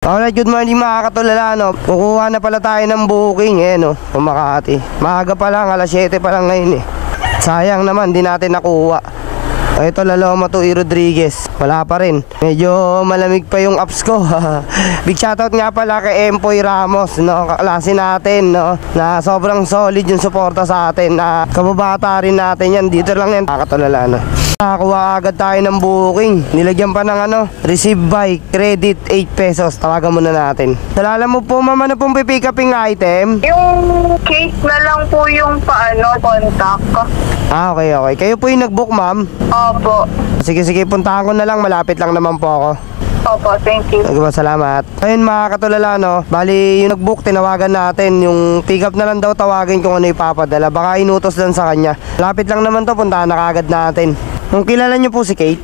Alright, good morning mga katulala, no? Kukuha na pala tayo ng booking, no? Makati. Maaga pa lang, alas 7 pa lang ngayon, Sayang naman, di natin nakuha. Ito, Laloma to Rodriguez. Wala pa rin. Medyo malamig pa yung apps ko. Big shoutout nga pala kay Empoy Ramos, no? Kaklase natin, no? Na sobrang solid yung suporta sa atin. Na kababata rin natin yan. Dito lang yan, mga katulala, no? Nakakuha agad tayo ng booking. Nilagyan pa ng receive by credit 8 pesos. Tawagan muna natin. Nalala mo po ma'am, ano pong pipick uping item? Yung cake na lang po yung contact. Okay. Kayo po yung nag-book ma'am? Opo. Sige, puntahan ko na lang. Malapit lang naman po ako. Opo, thank you. Salamat. Ayun mga katulala, no? Bali yung nag-book, tinawagan natin. Yung pick up na lang daw tawagin kung ano ipapadala. Baka inutos lang sa kanya. Malapit lang naman to, puntahan na kagad natin. Kung kilala nyo po si Kate?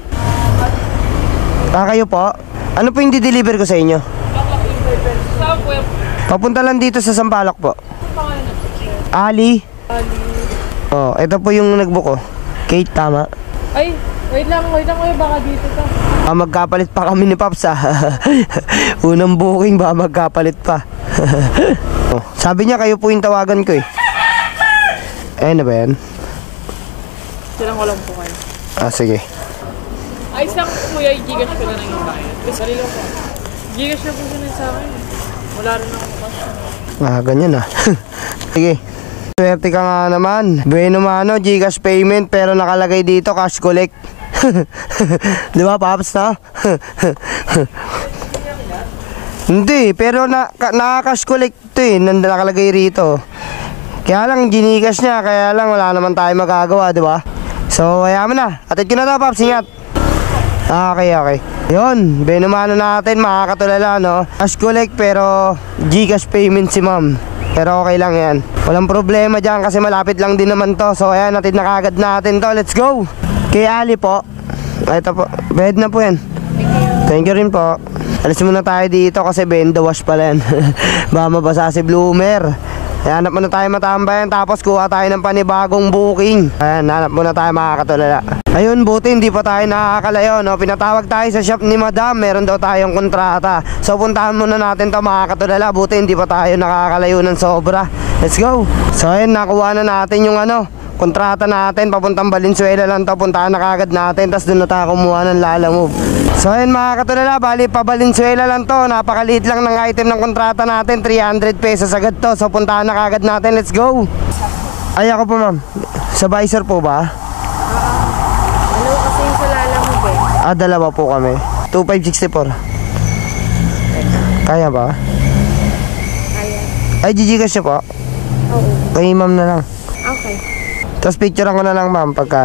Kayo po? Ano po yung di-deliver ko sa inyo? Papunta lang dito sa Sampaloc po. Ali? Oh, ito po yung nag-book ko. Kate, tama? Ay, wait lang, baka dito ka. Magkapalit pa kami ni Paps, Unang booking, baka magkapalit pa. Oh, sabi niya kayo po yung tawagan ko, na ba yan? Silang walang po kayo. Sige. Ayos lang kuya, i-gigash ko na lang yung bayad. Sorry lang po. Gigash na po siya sa akin. Wala rin akong cash. Ganyan Sige. Swerte ka nga naman. Bueno mano, Gcash payment pero nakalagay dito cash collect. Di ba, Paps, na? Hindi, pero naka-cash collect to nakalagay rito. Kaya lang, ginicash niya, kaya lang wala naman tayo magagawa, di ba? So, kaya mo na. Atid ko na to, Paps, ingat. Okay. Yun, benumano natin, mga katulala, no? Cash collect pero Gcash payment si ma'am. Pero okay lang yan. Walang problema dyan kasi malapit lang din naman to. So, ayan, atid na kagad natin to. Let's go! Kay Ali po. Ito po, bed na po yan. Thank you rin po. Alis muna tayo dito kasi benda wash pala yan. Baka mabasa si Bloomer. Hanap muna tayo matambayan tapos kuha tayo ng panibagong booking. Ayan, hanap muna tayo mga katulala. Ayun, buti hindi pa tayo nakakalayo, no? Pinatawag tayo sa shop ni Madam. Meron daw tayong kontrata. So puntahan muna natin to mga katulala. Buti hindi pa tayo nakakalayo ng sobra. Let's go. So ayun, nakuha na natin yung kontrata natin. Papuntang Valenzuela lang to. Puntahan na kagad natin. Tapos doon na tayo kumuha ng Lala Move. So ayun mga katulala, bali pa Valenzuela lang to. Napakaliit lang ng item ng kontrata natin. 300 pesos agad to. So puntahan na kagad natin. Let's go. Ay ako po ma'am. Sa Visor po ba? Dalawa kasi yung sa Lala Move Dalawa po kami. 2564. Kaya ba? Kaya. Ay, gigigas siya po. Oo. Kay ma'am na lang. Okay. Tapos picturean ko na lang ma'am pagka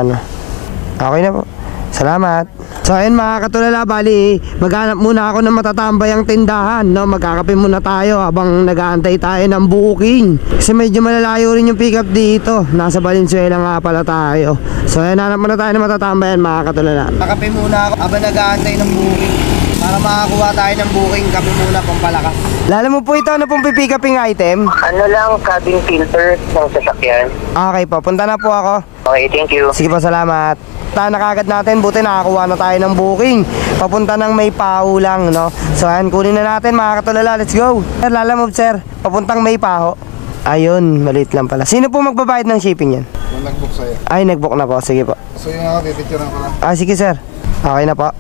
Okay na po. Salamat. So ayun mga katulala, bali maghanap muna ako ng matatambayang tindahan, no? Magkakape muna tayo habang nag-aantay tayo ng booking. Kasi medyo malalayo rin yung pick up dito. Nasa Valenzuela nga pala tayo. So ayun, hanap muna tayo ng matatambayan mga katulala. Kakape muna ako habang nag-aantay ng booking. Para makakuha tayo ng booking, kape muna pampalakas. Lala mo po ito, ano pong pipick uping item? Ano lang, cabin filter ng sasakyan. Okay po, punta na po ako. Okay, thank you. Sige po, salamat. Tayo na kagad natin, buti nakakuha na tayo ng booking. Papunta ng Maypaho lang, no? So ayan, kunin na natin mga katulala, let's go. Sir, Lala Move sir, papuntang Maypaho. Ayun, maliit lang pala. Sino po magbabayad ng shipping yan? Yung nag-book sa'yo. Ay, nag-book na po, sige po. So yung ako, pipicturean ko lang. Sige sir, okay na po.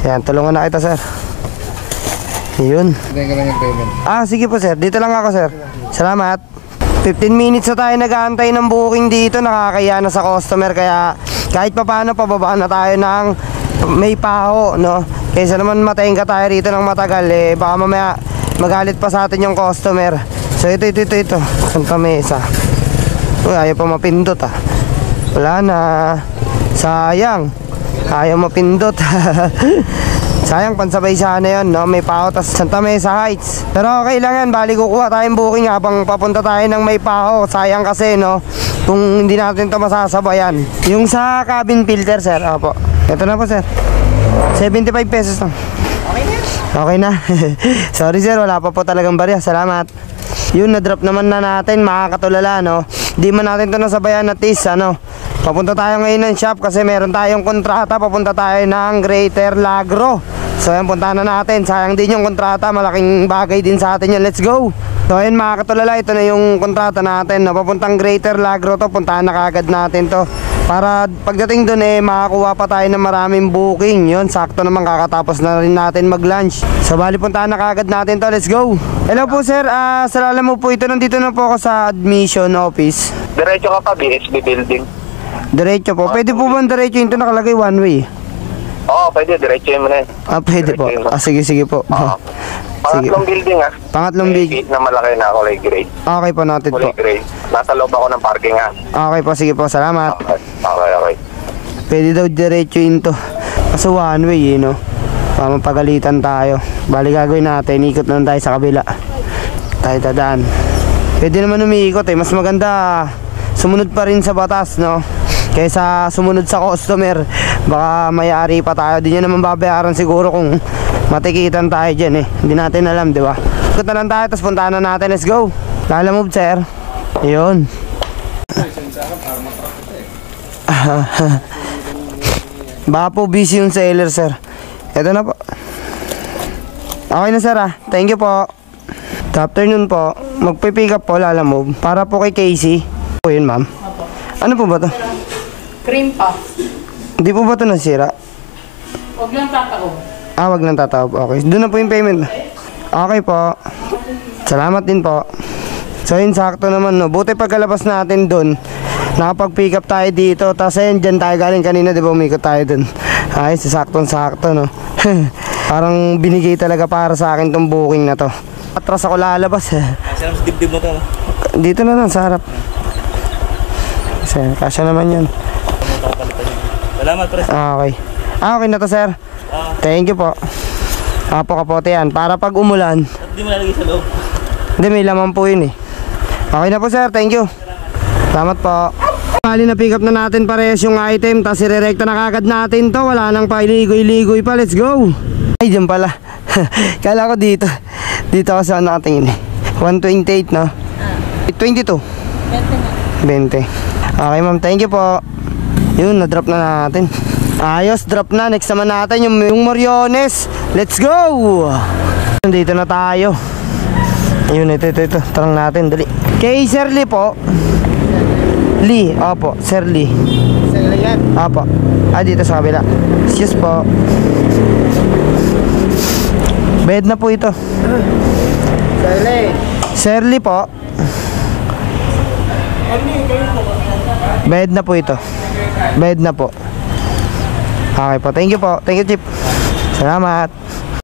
Ayan, tulungan na kita sir. Ayun. Hindi ko lang yung payment. Sige po sir, dito lang ako sir. Salamat. 15 minutes na tayo nag-aantay ng booking dito. Nakakaya na sa customer. Kaya kahit pa paano pababaan na tayo ng Maypaho, no? Kaysa naman matayin ka tayo rito ng matagal, baka mamaya magalit pa sa atin yung customer. So ito Santa Mesa. Uy, ayaw pa mapindot Wala na. Sayang. Ayaw mapindot. Sayang, pansabay sana yun, no? Maypaho, tas Santa Mesa Heights. Pero okay lang yan, bali kukuha tayong booking habang papunta tayo ng Maypaho. Sayang kasi, no? Kung hindi natin ito masasabayan. Yung sa cabin filter, sir, po. Ito na po, sir. 75 pesos lang. Okay na? Okay na. Sorry, sir, wala pa po talagang barya. Salamat. Yun, na-drop naman na natin, mga katulala, no? Di man natin ito nasabayan at least, Papunta tayo ngayon ng shop kasi meron tayong kontrata. Papunta tayo ng Greater Lagro. So ayan, puntahan na natin. Sayang din yung kontrata, malaking bagay din sa atin yan. Let's go! So ayan mga katulala, ito na yung kontrata natin. Napapuntang Greater Lagro to, puntahan na kagad natin to. Para pagdating doon makakuha pa tayo ng maraming booking. Yun, sakto naman kakatapos na rin natin mag-lunch. So bali, puntahan na kagad natin to. Let's go! Hello po sir, sa alam mo po ito, nandito na po ako sa admission office. Diretso ka pa, BSB building. Diretso po. Pwede po ba diretso ito nakalagay one way? Oo, pwede, diretso mo na yun. Pwede po. Sige, sige po. Oo. Pangatlong building Pangatlong May big. gate na malaki na kulay gray. Okay po, noted po. Kulay gray. Nasa loob ako ng parking Okay po, sige po, salamat. Okay. Pwede daw diretso to. Kaso one way no. Para mapagalitan tayo. Bali gagawin natin, ikot na lang tayo sa kabila. Tayo dadaan. Pwede naman umiikot mas maganda sumunod pa rin sa batas no. Kaysa sumunod sa customer. Baka may-ari pa tayo. Di nyo naman babayaran siguro kung matikitan tayo dyan Hindi natin alam, di ba? Ikot na lang tayo, tapos puntahan na natin. Let's go! Lala move, sir. Yun. Baka po busy yung seller, sir. Ito na po. Okay na, sir Thank you po. Good afternoon po. Magpipick up po, Lala move. Para po kay Casey. Po yun, ma'am. Ano po ba to? Cream puff. Hindi po ba ito nasira? Huwag lang tataob. Wag lang tatawag. Okay. Doon na po yung payment. Okay po. Salamat din po. So yun, sakto naman no. Buti pagkalabas natin doon, nakapag-pick up tayo dito. Tapos ayun, dyan tayo galing kanina, di ba umikot tayo doon. Ayos, saktong-sakto no. Parang binigay talaga para sa akin tong booking na to. Atras ako lalabas Sarap sa dibdib mo to. Dito na lang sa harap. Kasya naman yan. Salamat, pre. Okay. Okay na to, sir. Thank you po. Apo kapote yan. Para pag umulan. At di mo lalagay sa loob. Hindi, may laman po yun Okay na po, sir. Thank you. Salamat po. Bali na pick up na natin parehas yung item. Tapos irerekta na kagad natin to. Wala nang pailigoy-ligoy pa. Let's go. Ay, dyan pala. Kala ko dito. Dito ako sa natin 128 no? 22 20. Okay ma'am, thank you po. Yun, na-drop na natin. Ayos, drop na. Next naman natin yung Moriones. Let's go! Nandito na tayo. Ayun, ito. Tarang natin, dali. Kay Sir Lee po. Lee, opo, Sir Lee. Sir Lee yan? Opo. Dito sa kabila. Excuse po. Bed na po ito. Sir Lee. Sir Lee po. Bed na po ito. Bed na po. Okay po. Thank you po. Thank you, Chip. Salamat.